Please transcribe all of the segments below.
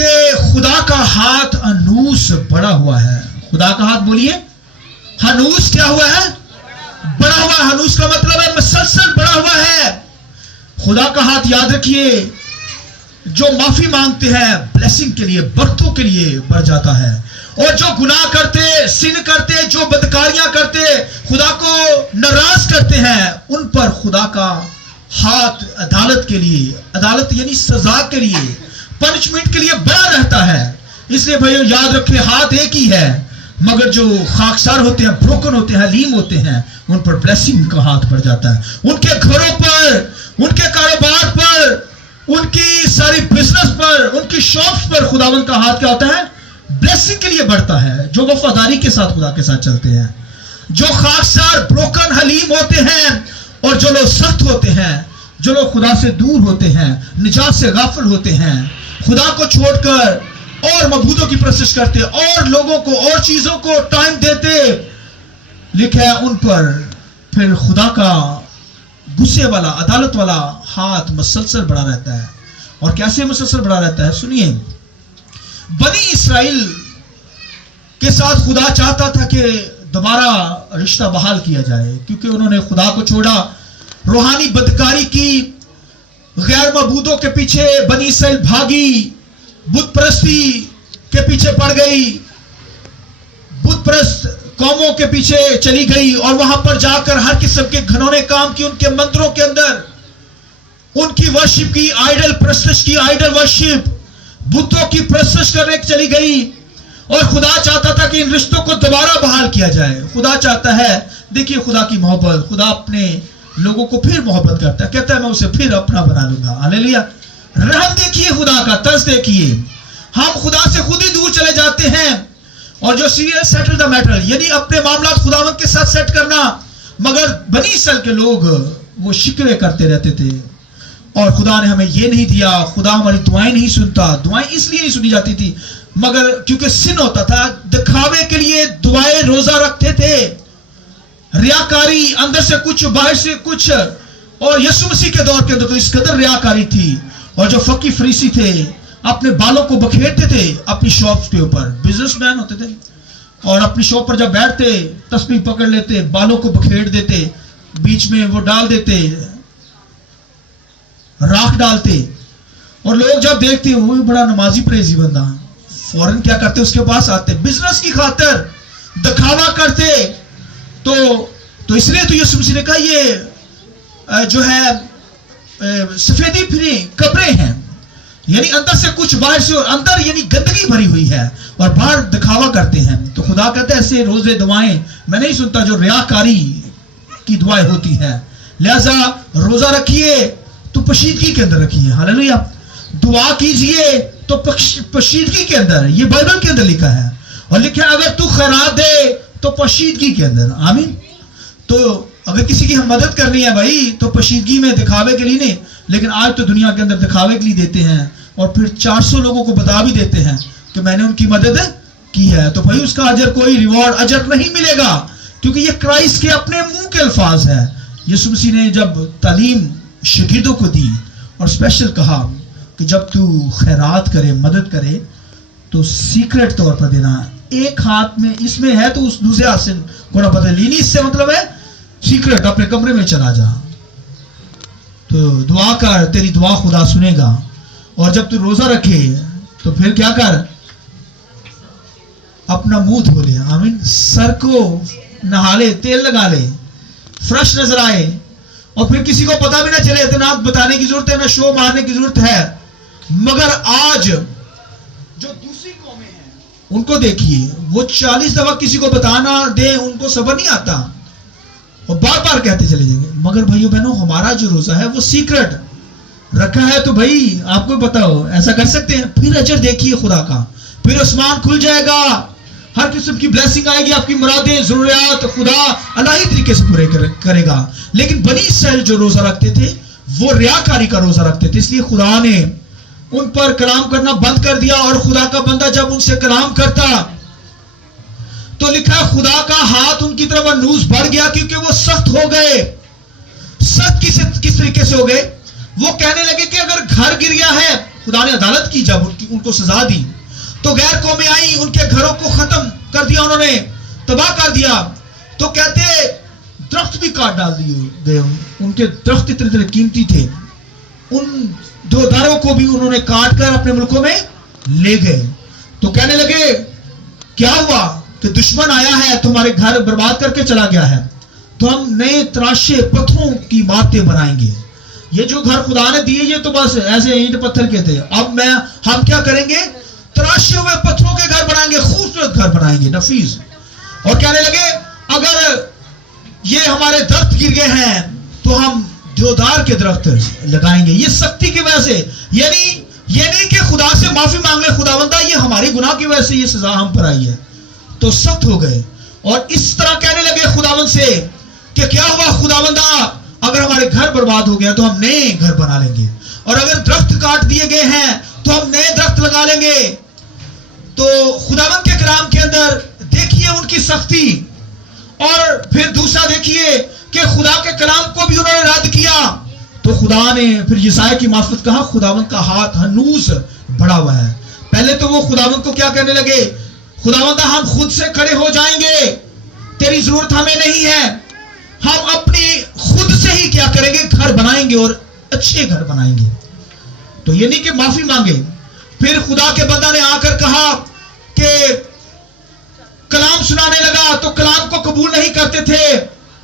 کہ خدا کا ہاتھ ہنوز بڑا ہوا ہے. خدا کا ہاتھ بولیے ہنوز کیا ہوا ہے؟ بڑا ہوا ہے. ہنوز کا مطلب ہے مسلسل بڑا ہوا ہے. خدا کا ہاتھ یاد رکھیے جو معافی مانگتے ہیں بلیسنگ کے لیے برکتوں کے لیے بڑھ جاتا ہے, اور جو گناہ کرتے سن کرتے جو بدکاریاں کرتے خدا کو ناراض کرتے ہیں ان پر خدا کا ہاتھ عدالت کے لیے, عدالت یعنی سزا کے لیے, پنشمنٹ کے لیے بڑا رہتا ہے. اس لیے بھائیو یاد رکھیں ہاتھ ایک ہی ہے, مگر جو خاکسار ہوتے ہیں, بروکن ہوتے ہیں, حلیم ہوتے ہیں, ان پر بلیسنگ کا ہاتھ بڑھ جاتا ہے. ان کے گھروں پر, ان کے کاروبار پر, ان کی ساری بزنس پر, ان کی شاپس پر خداوند کا ہاتھ کیا ہوتا ہے؟ بلیسنگ کے لیے بڑھتا ہے. جو وفاداری کے ساتھ خدا کے ساتھ چلتے ہیں, جو خاکسار بروکن حلیم ہوتے ہیں, اور جو لوگ سخت ہوتے ہیں, جو لوگ خدا سے دور ہوتے ہیں, نجات سے غافل ہوتے ہیں, خدا کو چھوڑ کر اور معبودوں کی پرستش کرتے اور لوگوں کو اور چیزوں کو ٹائم دیتے, لکھا ہے ان پر پھر خدا کا غصے والا عدالت والا ہاتھ مسلسل بڑا رہتا ہے. اور کیسے مسلسل بڑا رہتا ہے سنیے. بنی اسرائیل کے ساتھ خدا چاہتا تھا کہ دوبارہ رشتہ بحال کیا جائے, کیونکہ انہوں نے خدا کو چھوڑا, روحانی بدکاری کی, غیر معبودوں کے پیچھے بنی اسرائیل بھاگی, بت پرستی کے پیچھے پڑ گئی, بت پرست قوموں کے پیچھے چلی گئی, اور وہاں پر جا کر ہر قسم کے گھنونے کام کی, ان کے مندروں کے اندر ان کی ورشپ کی, آئیڈل پرستش کی, آئیڈل ورشپ, بتوں کی پرستش کرنے چلی گئی. اور خدا چاہتا تھا کہ ان رشتوں کو دوبارہ بحال کیا جائے. خدا چاہتا ہے, دیکھیے خدا کی محبت, خدا اپنے لوگوں کو پھر محبت کرتا ہے, کہتا ہے میں اسے پھر اپنا بنا لوں گا. ہاللیلویا. رحم دیکھیے, خدا کا طرز دیکھیے. ہم خدا سے خود ہی دور چلے جاتے ہیں, اور جو سیریس سیٹل دا میٹر یعنی اپنے معاملات خداوند کے ساتھ سیٹ کرنا, مگر بنی اسرائیل کے لوگ وہ شکوے کرتے رہتے تھے, اور خدا نے ہمیں یہ نہیں دیا, خدا ہماری دعائیں نہیں سنتا. دعائیں اس لیے نہیں سنی جاتی تھی مگر کیونکہ سن ہوتا تھا, دکھاوے کے لیے دعائیں روزہ رکھتے تھے, ریاکاری, اندر سے کچھ باہر سے کچھ. اور یسوع مسیح کے دور کے اندر تو اس قدر ریاکاری تھی, اور جو فقی فریسی تھے اپنے بالوں کو بکھیرتے تھے اپنی شاپس کے اوپر, بزنس مین ہوتے تھے, اور اپنی شاپ پر جب بیٹھتے تسبیح پکڑ لیتے, بالوں کو بکھیر دیتے, بیچ میں وہ ڈال دیتے, راکھ ڈالتے, اور لوگ جب دیکھتے وہ بھی بڑا نمازی پریزی بندہ, فوراً کیا کرتے اس کے پاس آتے, بزنس کی خاطر دکھاوا کرتے. تو اس لیے تو یسوع مسیح نے کہا یہ جو ہے سفیدی پھری قبریں ہیں, یعنی اندر سے کچھ باہر سے, اور اندر یعنی گندگی بھری ہوئی ہے اور باہر دکھاوا کرتے ہیں. تو خدا کہتا ہے ایسے روزے دعائیں میں نہیں سنتا جو ریاکاری کی دعائیں ہوتی ہیں. لہذا روزہ رکھیے تو پشیدگی کے اندر رکھیے. ہاللیلویا. دعا کیجئے تو پشیدگی کے اندر, یہ بائبل کے اندر لکھا ہے, اور لکھا ہے اگر تو خیرات دے تو پشیدگی کے اندر. آمین. تو اگر کسی کی ہم مدد کرنی ہے بھائی تو پشیدگی میں, دکھاوے کے لیے نہیں. لیکن آج تو دنیا کے اندر دکھاوے کے لیے دیتے ہیں, اور پھر 400 لوگوں کو بتا بھی دیتے ہیں کہ میں نے ان کی مدد کی ہے. تو بھائی اس کا اجر, کوئی ریوارڈ اجر نہیں ملے گا, کیونکہ یہ کرائسٹ کے اپنے منہ کے الفاظ ہے. یسوع مسیح نے جب تعلیم شاگردوں کو دی اور اسپیشل کہا کہ جب تو خیرات کرے, مدد کرے تو سیکرٹ طور پر دینا, ایک ہاتھ میں اس میں ہے تو اس دوسرے ہاتھ سے گوڑا بدل لینی. اس سے مطلب ہے سیکرٹ, اپنے کمرے میں چلا جا, تو دعا کر, تیری دعا خدا سنے گا. اور جب تو روزہ رکھے تو پھر کیا کر, اپنا منہ دھو لے. آمین. سر کو نہا لے, تیل لگا لے, فریش نظر آئے, اور پھر کسی کو پتا بھی نہ چلے. اتنا بتانے کی ضرورت ہے, نہ شو مارنے کی ضرورت ہے. مگر آج جو دوسری قومیں ہیں ان کو دیکھیے, وہ 40 دفعہ کسی کو بتانا دے, ان کو صبر نہیں آتا, اور بار بار کہتے چلے جائیں گے. مگر بھائیو بہنوں, ہمارا جو روزہ ہے وہ سیکرٹ رکھا ہے, تو بھائی آپ کو پتا ہو ایسا کر سکتے ہیں. پھر اجر دیکھیے خدا کا, پھر آسمان کھل جائے گا, ہر قسم کی بلیسنگ آئے گی, آپ کی مرادیں, ضروریات خدا الہی طریقے سے پورے کرے گا. لیکن بنی اسرائیل جو روزہ رکھتے تھے وہ ریاکاری کا روزہ رکھتے تھے, اس لیے خدا نے ان پر کلام کرنا بند کر دیا. اور خدا کا بندہ جب ان سے کلام کرتا تو لکھا ہے خدا کا ہاتھ ان کی طرف نوز بڑھ گیا, کیونکہ وہ سخت ہو گئے. سخت کس طریقے سے ہو گئے, وہ کہنے لگے کہ اگر گھر گر گیا ہے, خدا نے عدالت کی جب ان کو سزا دی تو غیر قومیں آئیں, ان کے گھروں کو ختم کر دیا, انہوں نے تباہ کر دیا. تو کہتے درخت بھی کاٹ ڈال دیے گئے, ان کے درخت اتنے قیمتی تھے, ان دیوداروں کو بھی انہوں نے کاٹ کر اپنے ملکوں میں لے گئے. تو کہنے لگے کیا ہوا کہ دشمن آیا ہے, تمہارے گھر برباد کر کے چلا گیا ہے, تو ہم نئے تراشے پتھروں کی عمارتیں بنائیں گے. یہ جو گھر خدا نے دیے یہ تو بس ایسے اینٹ پتھر کے تھے, اب ہم کیا کریں گے, تراشے ہوئے پتھروں کے گھر بنائیں گے, خوبصورت گھر بنائیں گے, نفیس. اور کہنے لگے اگر یہ ہمارے درخت گر گئے ہیں تو ہم دیودار کے درخت لگائیں گے. یہ سختی کی وجہ سے, یعنی یہ نہیں کہ خدا سے معافی مانگ لے خداوندہ یہ ہماری گناہ کی وجہ سے یہ سزا ہم پر آئی ہے, تو سخت ہو گئے. اور اس طرح کہنے لگے خداوند سے کہ کیا ہوا خداوندہ, اگر ہمارے گھر برباد ہو گیا تو ہم نئے گھر بنا لیں گے, اور اگر درخت کاٹ دیے گئے ہیں تو ہم نئے درخت لگا لیں گے. تو خداوند کے کلام کے اندر دیکھیے ان کی سختی, اور پھر دوسرا دیکھیے کہ خدا کے کلام کو بھی انہوں نے رد کیا. تو خدا نے پھر یسایا کی معرفت کہا خداوند کا ہاتھ ہنوز بڑھا ہوا ہے. پہلے تو وہ خداوند کو کیا کہنے لگے, خداوند ہم خود سے کھڑے ہو جائیں گے, تیری ضرورت ہمیں نہیں ہے, ہم اپنی خود سے ہی کیا کریں گے, گھر بنائیں گے اور اچھے گھر بنائیں گے. تو یہ نہیں کہ معافی مانگے. پھر خدا کے بندہ نے آ کر کہا کہ کلام سنانے لگا تو کلام کو قبول نہیں کرتے تھے,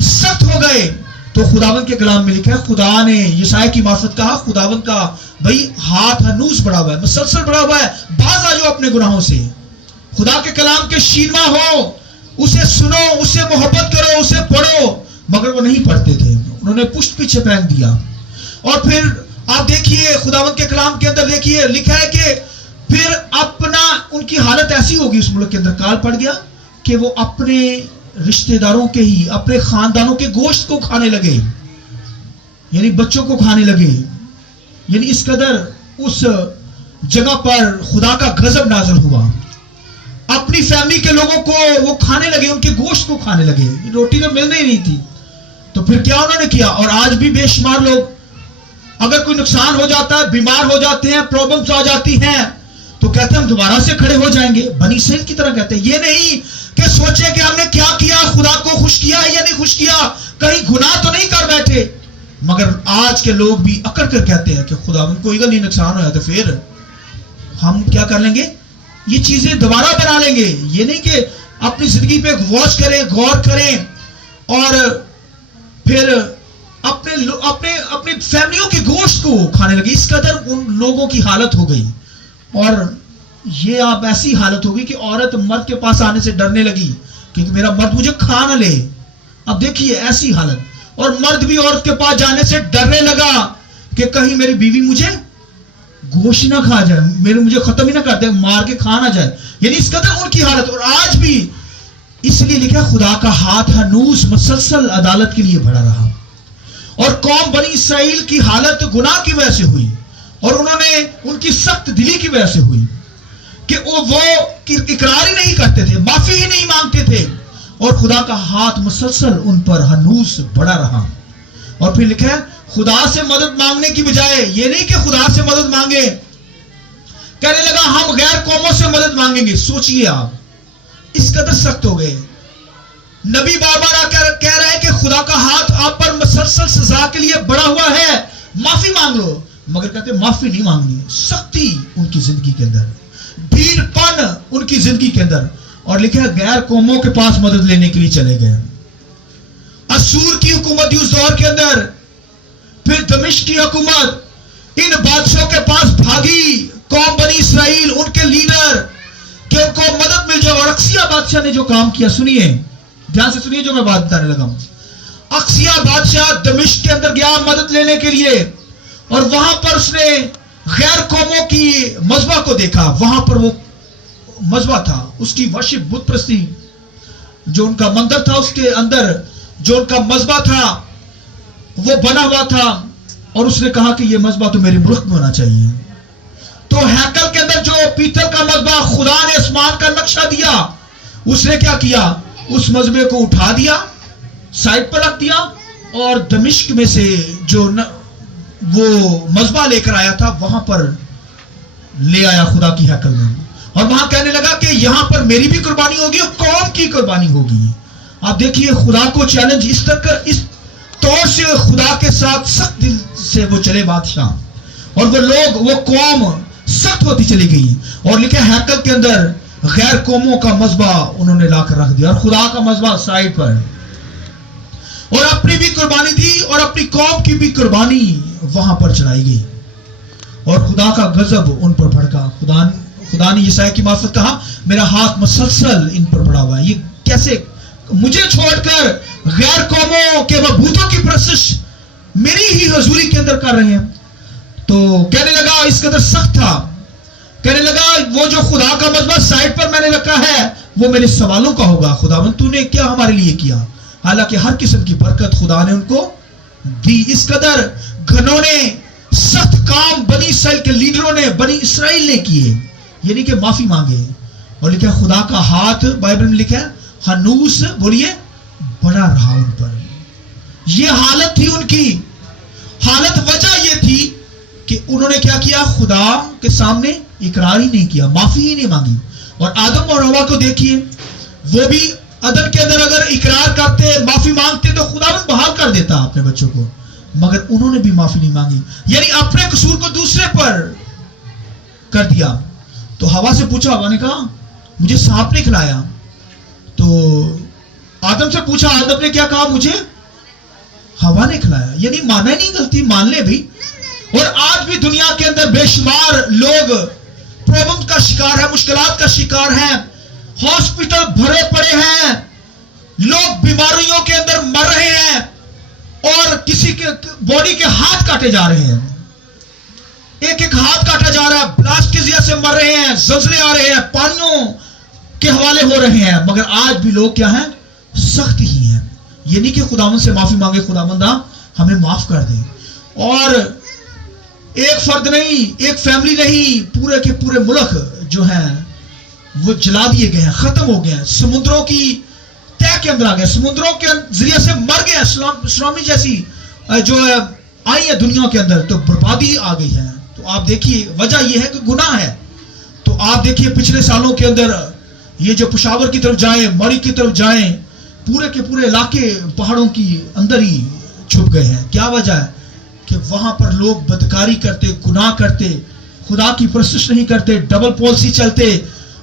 سخت ہو گئے. تو خداوند کے کلام میں لکھا ہے خدا نے یسایا کی معرفت کہا خداوند کا بھائی ہاتھ ہنوز بڑھا ہوا ہے, مسلسل بڑھا ہوا ہے, باز آ جاؤ اپنے گناہوں سے. خدا کے کلام کے شیرواں ہو, اسے سنو, اسے محبت کرو, اسے پڑھو. مگر وہ نہیں پڑھتے تھے, انہوں نے پشت پیچھے پھینک دیا. اور پھر آپ دیکھیے خداوند کے کلام کے اندر دیکھیے لکھا ہے کہ پھر اپنا ان کی حالت ایسی ہوگی اس ملک کے اندر کال پڑ گیا کہ وہ اپنے رشتہ داروں کے ہی, اپنے خاندانوں کے گوشت کو کھانے لگے, یعنی بچوں کو کھانے لگے. یعنی اس قدر اس جگہ پر خدا کا غضب نازل ہوا. اپنی فیملی کے لوگوں کو وہ کھانے لگے, ان کے گوشت کو کھانے لگے, روٹی تو ملنے ہی نہیں تھی. تو پھر کیا انہوں نے کیا, اور آج بھی بے شمار لوگ اگر کوئی نقصان ہو جاتا ہے, بیمار ہو جاتے ہیں, پرابلمز آ جاتی ہیں, تو کہتے ہیں ہم دوبارہ سے کھڑے ہو جائیں گے. بنی اسرائیل کی طرح کہتے ہیں. یہ نہیں کہ سوچے کہ ہم نے کیا کیا, خدا کو خوش کیا یا نہیں خوش کیا, کہیں گناہ تو نہیں کر بیٹھے. مگر آج کے لوگ بھی اکڑ کر کہتے ہیں کہ خدا ان کوئی گا نہیں نقصان ہوا تو پھر ہم کیا کر لیں گے, یہ چیزیں دوبارہ بنا لیں گے. یہ نہیں کہ اپنی زندگی پہ واچ کریں, غور کریں, اور پھر اپنے فیملیوں کے گوشت کو کھانے لگے. اس قدر ان لوگوں کی حالت ہو گئی. اور یہ اب ایسی حالت ہوگی کہ عورت مرد کے پاس آنے سے ڈرنے لگی کہ میرا مرد مجھے کھا نہ لے. اب دیکھیے ایسی حالت. اور مرد بھی عورت کے پاس جانے سے ڈرنے لگا کہ کہیں میری بیوی مجھے گوشت نہ کھا جائے, مجھے ختم ہی نہ کر دے, مار کے کھا نہ جائے. یعنی اس قدر ان کی حالت. اور آج بھی اس لیے لکھا خدا کا ہاتھ ہنوز مسلسل عدالت کے لیے بڑھا رہا. اور قوم بنی اسرائیل کی حالت گناہ کی وجہ سے ہوئی, اور انہوں نے ان کی سخت دلی کی وجہ سے ہوئی کہ وہ اقرار ہی نہیں کرتے تھے, معافی ہی نہیں مانگتے تھے, اور خدا کا ہاتھ مسلسل ان پر ہنوز بڑا رہا. اور پھر لکھا ہے خدا سے مدد مانگنے کی بجائے, یہ نہیں کہ خدا سے مدد مانگے, کہنے لگا ہم غیر قوموں سے مدد مانگیں گے. سوچئے آپ اس قدر سخت ہو گئے. نبی بار بار آ کر کہہ رہے ہیں کہ خدا کا ہاتھ آپ پر مسلسل سزا کے لیے بڑا ہوا ہے, معافی مانگ لو. مگر کہتے معافی نہیں مانگنی. سختی ان کی زندگی کے اندر, بھیڑ پن ان کی زندگی کے اندر. اور لکھا ہے غیر قوموں کے پاس مدد لینے کے لیے چلے گئے. اسور کی حکومت اس دور کے اندر, پھر دمشق کی حکومت, ان بادشاہوں کے پاس بھاگی قوم بنی اسرائیل, ان کے لیڈر, کہ ان کو مدد مل جائے. اور اکسیا بادشاہ نے جو کام کیا, سنیے دھیان سے سنیے جو میں بات بتانے لگا ہوں. اکسیا بادشاہ دمشق کے اندر گیا مدد لینے کے لیے, اور وہاں پر اس نے غیر قوموں کی مذبح کو دیکھا. وہاں پر وہ مذبح تھا, اس کی ورشپ, بت پرستی, جو ان کا مندر تھا, اس کے اندر جو ان کا مذبح تھا وہ بنا ہوا تھا. اور اس نے کہا کہ یہ مذبح تو میرے ملک میں ہونا چاہیے. تو ہیکل کے اندر جو پیتل کا مذبح, خدا نے آسمان کا نقشہ دیا, اس نے کیا کیا, اس مذبح کو اٹھا دیا, سائڈ پر رکھ دیا, اور دمشق میں سے جو وہ مذبح لے کر آیا تھا وہاں پر لے آیا خدا کی ہیکل میں, اور وہاں کہنے لگا کہ یہاں پر میری بھی قربانی ہوگی اور قوم کی قربانی ہوگی. آپ دیکھیے خدا کو چیلنج اس طور سے خدا کے ساتھ سخت دل سے وہ چلے بادشاہ, اور وہ لوگ, وہ قوم سخت ہوتی چلی گئی, اور لکھا ہیکل کے اندر غیر قوموں کا مذبح انہوں نے لا کر رکھ دیا اور خدا کا مذبح سائڈ پر, اور اپنی بھی قربانی دی اور اپنی قوم کی بھی قربانی وہاں پر چڑھائی گئی, اور خدا کا غضب ان پر بھڑکا. خدا نے یسایا کی معرفت کہا میرا ہاتھ مسلسل ان پر بڑھا ہوا ہے, یہ کیسے مجھے چھوڑ کر غیر قوموں کے معبودوں کی پرستش میری ہی حضوری کے اندر کر رہے ہیں. تو کہنے لگا اس قدر سخت تھا, کہنے لگا وہ جو خدا کا مذبح سائڈ پر میں نے رکھا ہے وہ میرے سوالوں کا ہوگا, خداوند تو نے کیا ہمارے لیے کیا. حالانکہ ہر قسم کی برکت خدا نے ان کو دی. اس قدر گھنونے سخت کام بنی اسرائیل کے لیڈروں نے, بنی اسرائیل نے کیے, یعنی کہ معافی مانگے, اور لکھا خدا کا ہاتھ بائبل میں لکھا ہنوس بولیے بڑا رہا ان پر. یہ حالت تھی ان کی حالت, وجہ یہ تھی کہ انہوں نے کیا کیا, خدا کے سامنے اقرار ہی نہیں کیا, معافی ہی نہیں مانگی. اور آدم اور حوا کو دیکھیے, وہ بھی عدن کے اندر اگر اقرار کرتے, معافی مانگتے تو خداوند بحال کر دیتا اپنے بچوں کو, مگر انہوں نے بھی معافی نہیں مانگی, یعنی اپنے قصور کو دوسرے پر کر دیا. تو ہوا سے پوچھا, ہوا نے کہا مجھے سانپ نے کھلایا. تو آدم سے پوچھا, آدم نے کیا کہا, مجھے ہوا نے کھلایا. یعنی مانا ہی نہیں, غلطی مان لے بھی. اور آج بھی دنیا کے اندر بے شمار لوگ پرابلم کا شکار ہے, مشکلات کا شکار ہیں, ہاسپٹل بھرے پڑے ہیں, لوگ بیماریوں کے اندر مر رہے ہیں, اور کسی کے باڈی کے ہاتھ کاٹے جا رہے ہیں, ایک ایک ہاتھ کاٹا جا رہا ہے, بلاسٹ کی وجہ سے مر رہے ہیں, زلزلے آ رہے ہیں, پانیوں کے حوالے ہو رہے ہیں, مگر آج بھی لوگ کیا ہیں, سخت ہی ہیں. یہ نہیں کہ خداوند سے معافی مانگے خداوند ہمیں معاف کر دے. اور ایک فرد نہیں, ایک فیملی نہیں, پورے کے پورے ملک جو ہیں وہ جلا دیے گئے ہیں, ختم ہو گئے ہیں, سمندروں کی تہ کے اندر آ گئے, سمندروں کے ذریعے سے مر گئے, سونامی جیسی جو آئی ہے دنیا کے اندر, تو بربادی آ گئی ہے. تو آپ دیکھیے وجہ یہ ہے کہ گناہ ہے. تو آپ دیکھیے پچھلے سالوں کے اندر یہ جو پشاور کی طرف جائیں, موری کی طرف جائیں, پورے کے پورے علاقے پہاڑوں کی اندر ہی چھپ گئے ہیں. کیا وجہ ہے کہ وہاں پر لوگ بدکاری کرتے, گناہ کرتے, خدا کی پرستش نہیں کرتے, ڈبل پالیسی چلتے,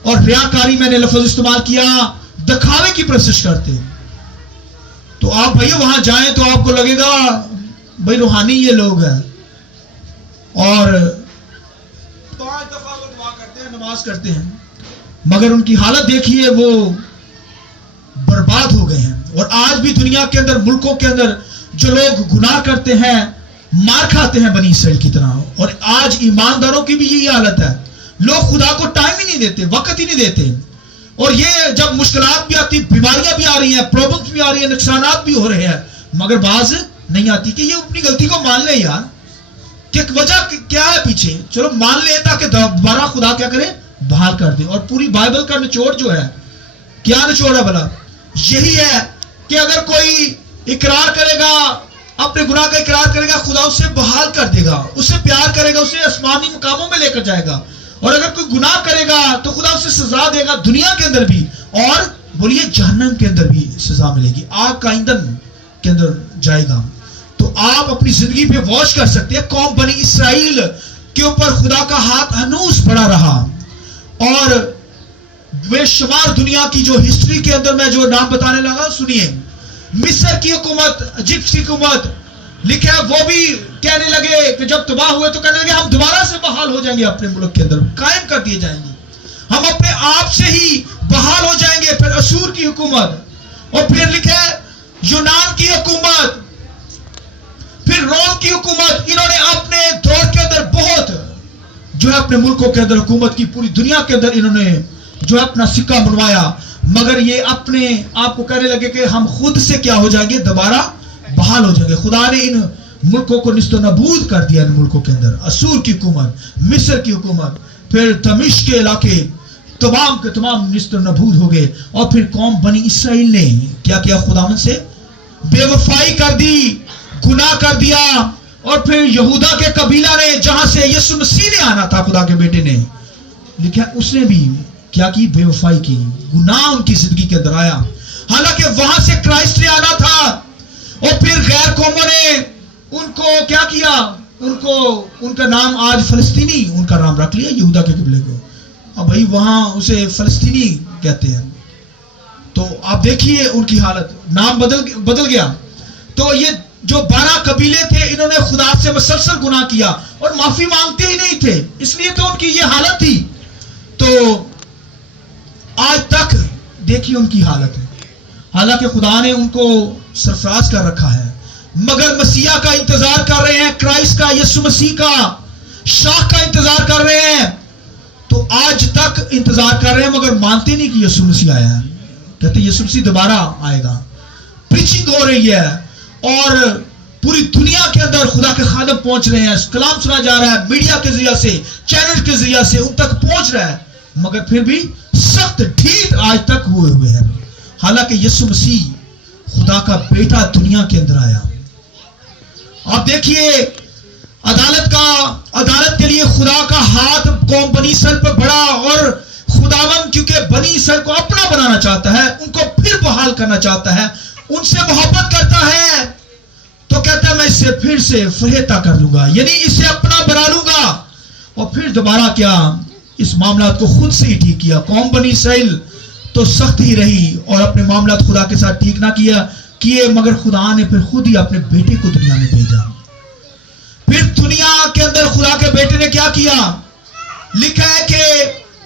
اور ریاکاری میں نے لفظ استعمال کیا, دکھاوے کی پرستش کرتے. تو آپ بھائی وہاں جائیں تو آپ کو لگے گا بھائی روحانی یہ لوگ ہیں, اور 5 دفعہ وہ دعا کرتے ہیں, نماز کرتے ہیں, مگر ان کی حالت دیکھیے وہ برباد ہو گئے ہیں. اور آج بھی دنیا کے اندر, ملکوں کے اندر جو لوگ گناہ کرتے ہیں, مار کھاتے ہیں بنی اسرائیل کی طرح. اور آج ایمانداروں کی بھی یہی حالت ہے, لوگ خدا کو ٹائم ہی نہیں دیتے, وقت ہی نہیں دیتے. اور یہ جب مشکلات بھی آتی, بیماریاں بھی آ رہی ہیں, پرابلمز بھی آ رہی ہیں, نقصانات بھی ہو رہے ہیں, مگر باز نہیں آتی کہ یہ اپنی غلطی کو مان لیں یار, کہ وجہ کیا ہے پیچھے, چلو مان لیں تاکہ دوبارہ خدا کیا کرے, بحال کر دے. اور پوری بائبل کا نچوڑ جو ہے, کیا نچوڑ ہے بھلا, یہی ہے کہ اگر کوئی اقرار کرے گا, اپنے گناہ کا اقرار کرے گا, خدا اس سے بحال کر دے گا, اس سے پیار کرے گا, اسے آسمانی مقاموں میں لے کر جائے گا. اور اگر کوئی گناہ کرے گا تو خدا اسے سزا دے گا, دنیا کے اندر بھی, اور بولیے جہنم کے اندر بھی سزا ملے گی, آگ کا ایندھن کے اندر جائے گا. تو آپ اپنی زندگی پہ واچ کر سکتے ہیں. قوم بنی اسرائیل کے اوپر خدا کا ہاتھ ہنوز پڑا رہا, اور بے شمار دنیا کی جو ہسٹری کے اندر میں جو نام بتانے لگا, سنیے. مصر کی حکومت, ایجپٹ کی حکومت, لکھا ہے وہ بھی کہنے لگے کہ جب تباہ ہوئے تو کہنے لگے ہم دوبارہ سے بحال ہو جائیں گے, اپنے ملک کے اندر قائم کر دیے جائیں گے, ہم اپنے آپ سے ہی بحال ہو جائیں گے. پھر اسور کی حکومت, اور پھر لکھا ہے یونان کی حکومت, پھر روم کی حکومت. انہوں نے اپنے دور کے اندر بہت جو ہے اپنے ملکوں کے اندر حکومت کی, پوری دنیا کے اندر انہوں نے جو ہے اپنا سکہ بنوایا, مگر یہ اپنے آپ کو کہنے لگے کہ ہم خود سے کیا ہو جائیں گے, دوبارہ بحال ہو جائیں گے. خدا نے ان ملکوں کو نست و نبود کر دیا. ان ملکوں کے اندر اسور کی حکومت, مصر کی حکومت, پھر دمشق کے علاقے تمام کے تمام نست و نبود ہو گئے. اور پھر قوم بنی اسرائیل نے کیا کیا, خداوند سے بے وفائی کر دی, گناہ کر دیا, اور پھر یہودا کے قبیلہ نے جہاں سے یسوع مسیح نے آنا تھا خدا کے بیٹے نے، لکھا اس نے بھی کیا کی؟ بے وفائی کی، گناہ ان کی زندگی کے اندر آیا، حالانکہ وہاں سے کرائسٹ نے آنا تھا۔ اور پھر غیر قوموں نے ان کو کیا کیا؟ ان کا نام آج فلسطینی ان کا نام رکھ لیا یہودا کے قبیلے کو، اب بھائی وہاں اسے فلسطینی کہتے ہیں۔ تو آپ دیکھیے ان کی حالت، نام بدل گیا۔ تو یہ جو 12 قبیلے تھے انہوں نے خدا سے مسلسل گناہ کیا اور معافی مانگتے ہی نہیں تھے، اس لیے تو ان کی یہ حالت تھی۔ تو آج تک دیکھیے ان کی حالت ہے، حالانکہ خدا نے ان کو سرفراز کر رکھا ہے، مگر مسیح کا انتظار کر رہے ہیں، کرائسٹ کا، یسوع مسیح کا، شاخ کا انتظار کر رہے ہیں۔ تو آج تک انتظار کر رہے ہیں مگر مانتے نہیں کہ یسوع مسیح آیا ہے، کہتے یسوع مسیح دوبارہ آئے گا۔ پریچنگ ہو رہی ہے اور پوری دنیا کے اندر خدا کے خادم پہنچ رہے ہیں، کلام سنا جا رہا ہے، میڈیا کے ذریعے سے، چینل کے ذریعے سے ان تک پہنچ رہا ہے، مگر پھر بھی سخت ڈھیل آج تک ہوئے ہیں، حالانکہ یسوع مسیح خدا کا بیٹا دنیا کے اندر آیا۔ آپ دیکھیے عدالت کے لیے خدا کا ہاتھ قوم بنی اسرائیل پر بڑا، اور خداوند کیونکہ بنی اسرائیل کو اپنا بنانا چاہتا ہے، ان کو پھر بحال کرنا چاہتا ہے، ان سے محبت کرتا ہے، تو کہتا ہے میں اس سے پھر سے فریحتہ کر لوں گا، یعنی اسے اپنا بنا لوں گا۔ اور پھر دوبارہ کیا اس معاملات کو خود سے ہی ٹھیک کیا۔ قوم بنی اسرائیل تو سخت ہی رہی اور اپنے معاملات خدا کے ساتھ ٹھیک نہ کیے، مگر خدا نے پھر خود ہی اپنے بیٹے کو دنیا میں بھیجا۔ پھر دنیا کے اندر خدا کے بیٹے نے کیا کیا؟ لکھا ہے کہ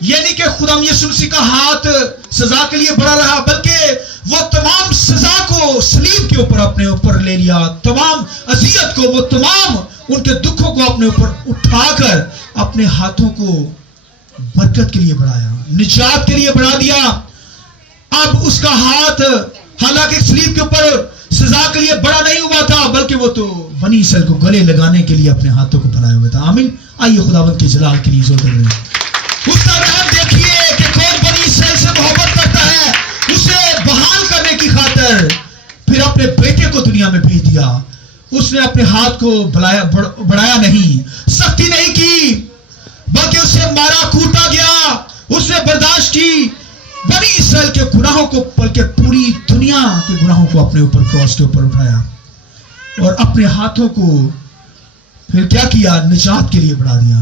یعنی کہ خدا یسوع مسیح کا ہاتھ سزا کے لیے بڑا رہا، بلکہ وہ تمام سزا کو صلیب کے اوپر اپنے اوپر لے لیا، تمام اذیت کو، وہ تمام ان کے دکھوں کو اپنے اوپر اٹھا کر اپنے ہاتھوں کو برکت کے لیے بڑھایا، نجات کے لیے بڑھا دیا۔ اب اس کا ہاتھ حالانکہ صلیب کے اوپر سزا کے لیے بڑا نہیں ہوا تھا، بلکہ وہ تو بنی اسرائیل کو گلے لگانے کے لیے اپنے ہاتھوں کو بڑھائے ہوئے تھا۔ آمین۔ آئیے خداوند کے جلال کے لیے زور دیں۔ اس کا رحم دیکھیے کہ کون بنی اسرائیل سے محبت کرتا ہے، اسے بحال کرنے کی خاطر پھر اپنے بیٹے کو دنیا میں بھیج دیا۔ اس نے اپنے ہاتھ کو بڑھایا نہیں، سختی نہیں کی، بلکہ اسے مارا کوٹا گیا، اس نے برداشت کی بنی اسرائیل کے گناہوں کو، بلکہ پوری دنیا کے گناہوں کو اپنے اوپر کراس کے اوپر اٹھایا اور اپنے ہاتھوں کو پھر کیا کیا؟ نجات کے لیے بڑھا دیا،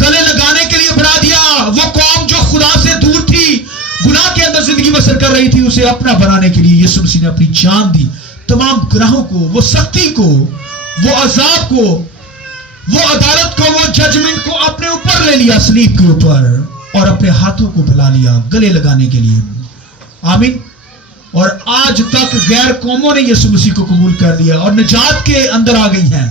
گلے لگانے کے لیے بڑھا دیا۔ وہ قوم جو خدا سے دور تھی، گناہ کے اندر زندگی بسر کر رہی تھی، اسے اپنا بنانے کے لیے یسوع مسیح نے اپنی جان دی، تمام گناہوں کو، وہ سختی کو، وہ عذاب کو، وہ عدالت کو، وہ ججمنٹ کو اپنے اوپر لے لیا صلیب کے اوپر، اور اپنے ہاتھوں کو پھیلا لیا گلے لگانے کے لیے۔ آمین۔ اور آج تک غیر قوموں نے یسوع مسیح کو قبول کر لیا اور نجات کے اندر آ گئی ہیں۔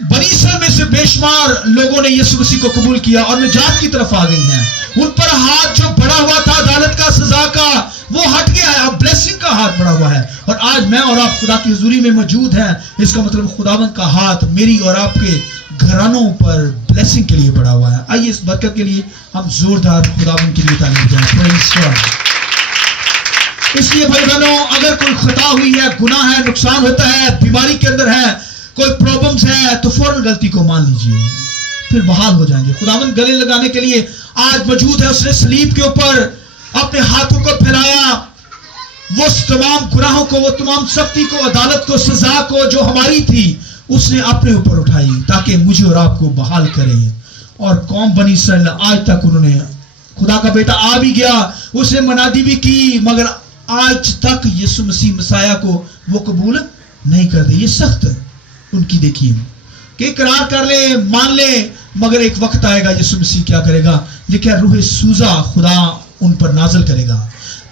بنی اسرائیل میں سے بے شمار لوگوں نے یسوع مسیح کو قبول کیا اور نجات کی طرف آ گئی ہیں۔ ان پر ہاتھ جو بڑا ہوا تھا عدالت کا، سزا کا، وہ ہٹ گیا ہے، اب بلیسنگ کا ہاتھ بڑا ہوا ہے، اور آج میں اور آپ خدا کی حضوری میں موجود ہیں۔ اس کا مطلب خداوند کا ہاتھ میری اور آپ کے گھرانوں پر بلیسنگ کے لیے بڑا ہوا ہے۔ آئیے اس برکت کے لیے ہم زوردار خداوند کے لیے تعریف جائیں۔ پریز گاڈ۔ اس لیے بھائی بہنوں، اگر کوئی خطا ہوئی ہے، گناہ ہے، نقصان ہوتا ہے، بیماری کے اندر ہے، کوئی پرابلمز ہے، تو فوراً غلطی کو مان لیجئے، پھر بحال ہو جائیں گے۔ خداوند گلے لگانے کے لیے آج موجود ہے۔ اس نے صلیب کے اوپر اپنے ہاتھوں کو پھیلایا، وہ تمام گناہوں کو، وہ تمام سختی کو، عدالت کو، سزا کو جو ہماری تھی، اس نے اپنے اوپر اٹھائی تاکہ مجھے اور آپ کو بحال کرے۔ اور قوم بنی اسرائیل آج تک انہوں نے، خدا کا بیٹا آ بھی گیا، اس نے منادی بھی کی، مگر آج تک یسوع مسیح مسیح کو وہ قبول نہیں کرتے۔ یہ سخت ان کی دیکھیے کہ اقرار کر لیں، مان لیں، مگر ایک وقت آئے گا یسوع مسیح کیا کرے گا؟ لکھا روح سوزا خدا ان پر نازل کرے گا،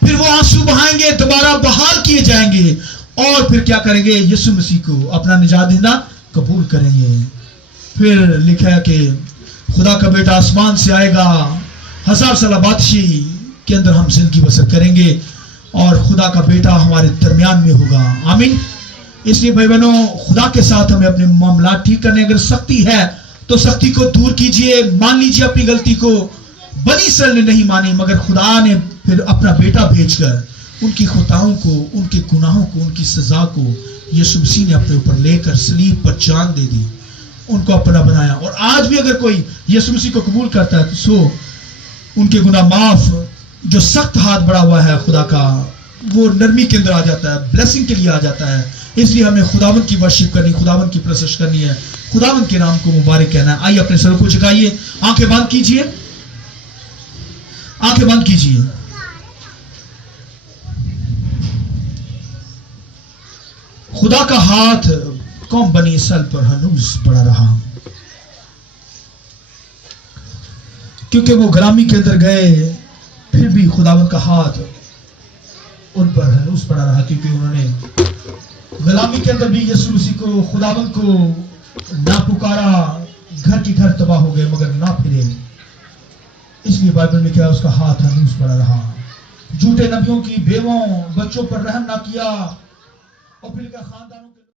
پھر وہ آنسو بہائیں گے، دوبارہ بحال کیے جائیں گے، اور پھر کیا کریں گے؟ یسوع مسیح کو اپنا نجات دہندہ قبول کریں گے۔ پھر لکھا ہے کہ خدا کا بیٹا آسمان سے آئے گا، 1000 سالہ بادشاہی کے اندر ہم زندگی بسر کریں گے، اور خدا کا بیٹا ہمارے درمیان میں ہوگا۔ آمین۔ اس لیے بھائی بہنوں، خدا کے ساتھ ہمیں اپنے معاملات ٹھیک کرنے، اگر سختی ہے تو سختی کو دور کیجئے، مان لیجئے اپنی غلطی کو۔ بنی اسرائیل نے نہیں مانی، مگر خدا نے پھر اپنا بیٹا بھیج کر ان کی خطاؤں کو، ان کے گناہوں کو، ان کی سزا کو یسوع مسیح نے اپنے اوپر لے کر صلیب پر جان دے دی، ان کو اپنا بنایا. اور آج بھی اگر کوئی یسوع مسیح کو قبول کرتا ہے تو سو ان کے گناہ معاف. جو سخت ہاتھ بڑا ہوا ہے خدا کا وہ نرمی کے اندر آ جاتا ہے، بلیسنگ کے لیے آ جاتا ہے. اس لیے ہمیں خداوند کی ورشپ کرنی، خداوند کی پرستش کرنی ہے، خداوند کے نام کو مبارک کہنا ہے. آئیے اپنے سر کو جھکائیے، آنکھیں بند کیجئے، آنکھیں بند کیجئے. خدا کا ہاتھ قوم بنی اسرائیل پر ہنوز بڑا رہا، کیونکہ وہ غلامی کے اندر گئے، پھر بھی خداوند کا ہاتھ ان پر ہنوز پڑا رہا، کیونکہ انہوں نے غلامی کے اندر بھی یسوع مسیح کو، خداوند کو نہ پکارا. گھر کے گھر تباہ ہو گئے مگر نہ پھرے. اس لیے بائبل میں کیا، اس کا ہاتھ ہنوز پڑا رہا. جھوٹے نبیوں کی بیووں بچوں پر رحم نہ کیا، اور پھر خاندانوں